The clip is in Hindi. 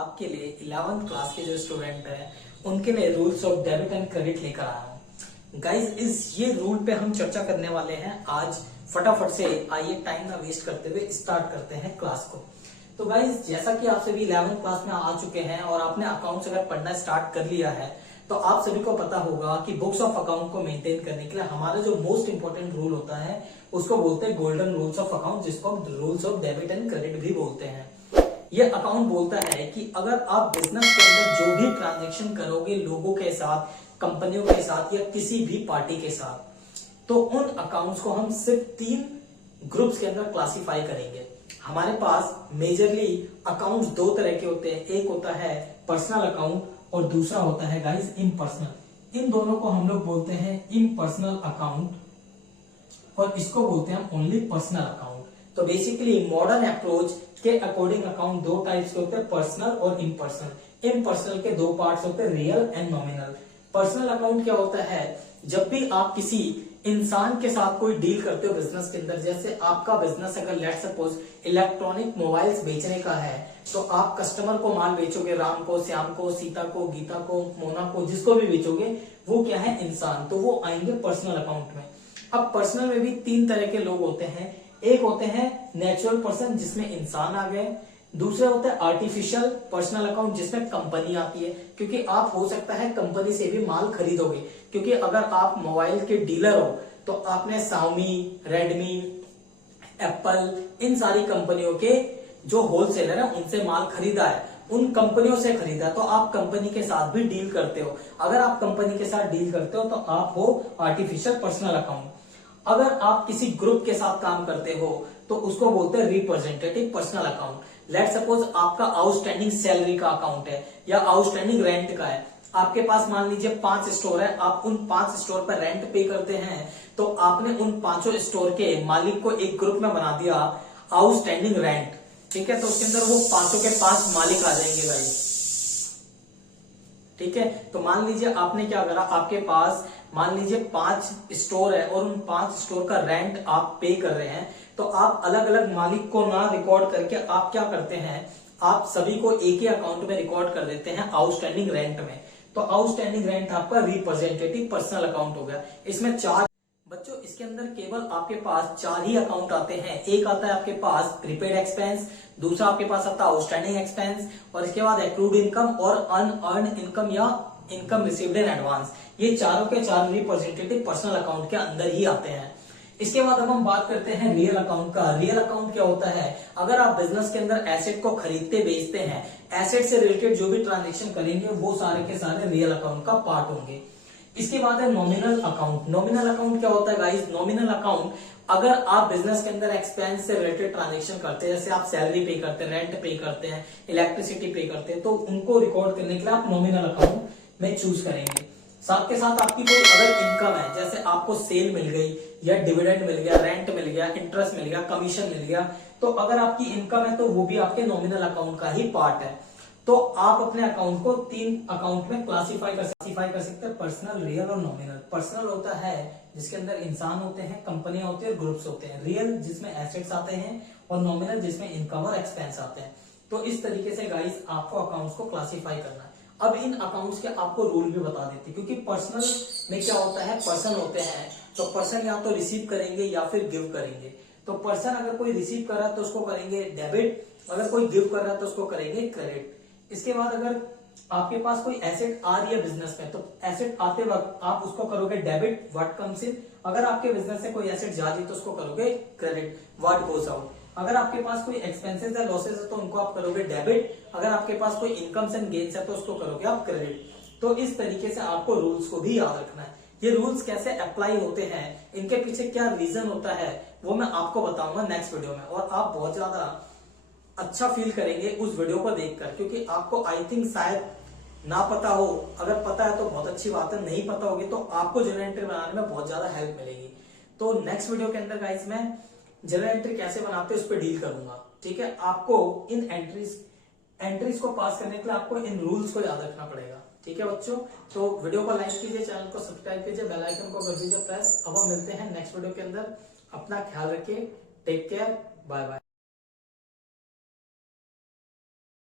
आपके लिए 11th क्लास के जो स्टूडेंट हैं उनके लिए rules of debit and credit लेकर आया हूँ। गाइज इस ये रूल पे हम चर्चा करने वाले हैं आज। फटाफट से आइए टाइम ना वेस्ट करते हुए स्टार्ट करते हैं क्लास को। तो गाइज जैसा कि आप सभी 11th क्लास में आ चुके हैं और आपने अकाउंट्स अगर पढ़ना स्टार्ट कर लिया है तो आप सभी को पता होगा कि बुक्स ऑफ अकाउंट को मेंटेन करने के लिए हमारा जो मोस्ट इंपोर्टेंट रूल होता है उसको बोलते हैं गोल्डन रूल्स ऑफ अकाउंट, जिसको हम rules of debit and credit भी बोलते हैं। ये अकाउंट बोलता है कि अगर आप बिजनेस के अंदर जो भी ट्रांजेक्शन करोगे लोगों के साथ, कंपनियों के साथ या किसी भी पार्टी के साथ, तो उन अकाउंट्स को हम सिर्फ 3 ग्रुप्स के अंदर क्लासिफाई करेंगे। हमारे पास मेजरली अकाउंट्स 2 तरह के होते हैं, एक होता है पर्सनल अकाउंट और दूसरा होता है गाइस इम्पर्सनल। इन दोनों को हम लोग बोलते हैं इम्पर्सनल अकाउंट और इसको बोलते हैं हम ओनली पर्सनल अकाउंट। तो बेसिकली मॉडर्न अप्रोच के अकॉर्डिंग अकाउंट 2 टाइप्स के होते हैं, पर्सनल और इम्पर्सनल। इम्पर्सनल के 2 पार्ट्स होते हैं, real and nominal. Personal account क्या होता है? जब भी आप किसी इंसान के साथ कोई डील करते हो बिजनेस के अंदर, जैसे आपका बिजनेस अगर लेट सपोज इलेक्ट्रॉनिक मोबाइल्स बेचने का है तो आप कस्टमर को माल बेचोगे, राम को, श्याम को, सीता को, गीता को, मोना को, जिसको भी बेचोगे वो क्या है? इंसान। तो वो आएंगे पर्सनल अकाउंट में। अब पर्सनल में भी 3 तरह के लोग होते हैं। एक होते हैं नेचुरल पर्सन जिसमें इंसान आ गए, दूसरे होते हैं आर्टिफिशियल पर्सनल अकाउंट जिसमें कंपनी आती है, क्योंकि आप हो सकता है कंपनी से भी माल खरीदोगे, क्योंकि अगर आप मोबाइल के डीलर हो तो आपने शाओमी, रेडमी, एप्पल, इन सारी कंपनियों के जो होलसेलर है उनसे माल खरीदा है, उन कंपनियों से खरीदा, तो आप कंपनी के साथ भी डील करते हो। अगर आप कंपनी के साथ डील करते हो तो आप हो आर्टिफिशियल पर्सनल अकाउंट। अगर आप किसी ग्रुप के साथ काम करते हो तो उसको बोलते हैं representative personal account. Let suppose आपका आउटस्टैंडिंग सैलरी का अकाउंट है या आउटस्टैंडिंग रेंट का है। आपके पास मान लीजिए 5 स्टोर है, आप उन 5 स्टोर पर रेंट पे करते हैं, तो आपने उन 5 स्टोर के मालिक को एक ग्रुप में बना दिया आउटस्टैंडिंग रेंट, ठीक है? तो उसके अंदर वो 5 के 5 मालिक आ जाएंगे भाई, ठीक है? तो मान लीजिए आपने क्या करा, आपके पास मान लीजिए 5 स्टोर है और उन 5 स्टोर का रेंट आप पे कर रहे हैं, तो आप अलग अलग मालिक को ना रिकॉर्ड करके आप क्या करते हैं, आप सभी को एक ही अकाउंट में रिकॉर्ड कर देते हैं आउटस्टैंडिंग रेंट में। तो आउटस्टैंडिंग रेंट आपका रिप्रेजेंटेटिव पर्सनल अकाउंट हो गया। इसमें 4 बच्चों, इसके अंदर केवल आपके पास 4 ही अकाउंट आते हैं। एक आता है आपके पास प्रीपेड एक्सपेंस, दूसरा आपके पास आता है आउटस्टैंडिंग एक्सपेंस, और इसके बाद एक्रूड इनकम और अनअर्न इनकम या इनकम रिसीव्ड इन एडवांस। ये चारों के 4 रिप्रेजेंटेटिव पर्सनल अकाउंट के अंदर ही आते हैं। इसके बाद अब हम बात करते हैं रियल अकाउंट का। रियल अकाउंट क्या होता है? अगर आप बिजनेस के अंदर एसेट को खरीदते बेचते हैं, एसेट से रिलेटेड जो भी ट्रांजेक्शन करेंगे वो सारे के सारे रियल अकाउंट का पार्ट होंगे। इसके बाद है नॉमिनल अकाउंट। नॉमिनल अकाउंट क्या होता है गाइस? नॉमिनल अकाउंट, अगर आप बिजनेस के अंदर एक्सपेंस से रिलेटेड ट्रांजेक्शन करते हैं, जैसे आप सैलरी पे करते हैं, रेंट पे करते हैं, इलेक्ट्रिसिटी पे करते हैं, तो उनको रिकॉर्ड करने के लिए आप नॉमिनल अकाउंट में चूज करेंगे। साथ के साथ आपकी कोई अगर इनकम है, जैसे आपको सेल मिल गई या डिविडेंड मिल गया, रेंट मिल गया, इंटरेस्ट मिल गया, कमीशन मिल गया, तो अगर आपकी इनकम है तो वो भी आपके नॉमिनल अकाउंट का ही पार्ट है। तो आप अपने अकाउंट को 3 अकाउंट में क्लासिफाई कर सकते हैं, पर्सनल, रियल और नॉमिनल। पर्सनल होता है जिसके अंदर इंसान होते हैं, कंपनियां होती है और ग्रुप्स होते हैं। रियल जिसमें एसेट्स आते हैं और नॉमिनल जिसमें इनकम और एक्सपेंस आते हैं। तो इस तरीके से गाइस आपको अकाउंट्स को क्लासिफाई करना है। अब इन अकाउंट्स के आपको रूल भी बता देते हैं, क्योंकि पर्सनल में क्या होता है, पर्सन होते हैं तो पर्सन या तो रिसीव करेंगे या फिर गिव करेंगे। तो पर्सन अगर कोई रिसीव कर रहा है तो उसको करेंगे डेबिट, अगर कोई गिव कर रहा है तो उसको करेंगे क्रेडिट। इसके बाद अगर आपके पास कोई एसेट आ रही है बिजनेस में, तो एसेट आते वक्त आप उसको करोगे डेबिट, व्हाट कम्स इन। अगर आपके बिजनेस से कोई एसेट जा रही है तो उसको करोगे क्रेडिट, व्हाट गोज आउट। अगर आपके पास कोई एक्सपेंसेस है, लॉसेस है, तो उनको आप करोगे डेबिट। अगर आपके पास कोई इनकम्स एंड गेन्स है तो उसको करोगे आप क्रेडिट। तो इस तरीके से आपको रूल्स को भी याद रखना है। ये रूल्स कैसे अप्लाई होते हैं, इनके पीछे क्या रीजन होता है, वो मैं आपको बताऊंगा नेक्स्ट वीडियो में, और आप बहुत ज्यादा अच्छा फील करेंगे उस वीडियो को देखकर, क्योंकि आपको आई थिंक शायद ना पता हो, अगर पता है तो बहुत अच्छी बात है, नहीं पता होगी तो आपको जर्नल एंट्री बनाने में बहुत ज्यादा हेल्प मिलेगी। तो नेक्स्ट वीडियो के अंदर गाइस मैं जर्नल एंट्री कैसे बनाते हैं उस पर डील करूंगा, ठीक है? आपको इन एंट्रीज को पास करने के लिए आपको इन रूल्स को याद रखना पड़ेगा, ठीक है बच्चों? तो वीडियो को लाइक कीजिए, चैनल को सब्सक्राइब कीजिए, बेल आइकन को कर दीजिए प्रेस। अब हम मिलते हैं नेक्स्ट वीडियो के अंदर। अपना ख्याल रखिए, टेक केयर, बाय बाय।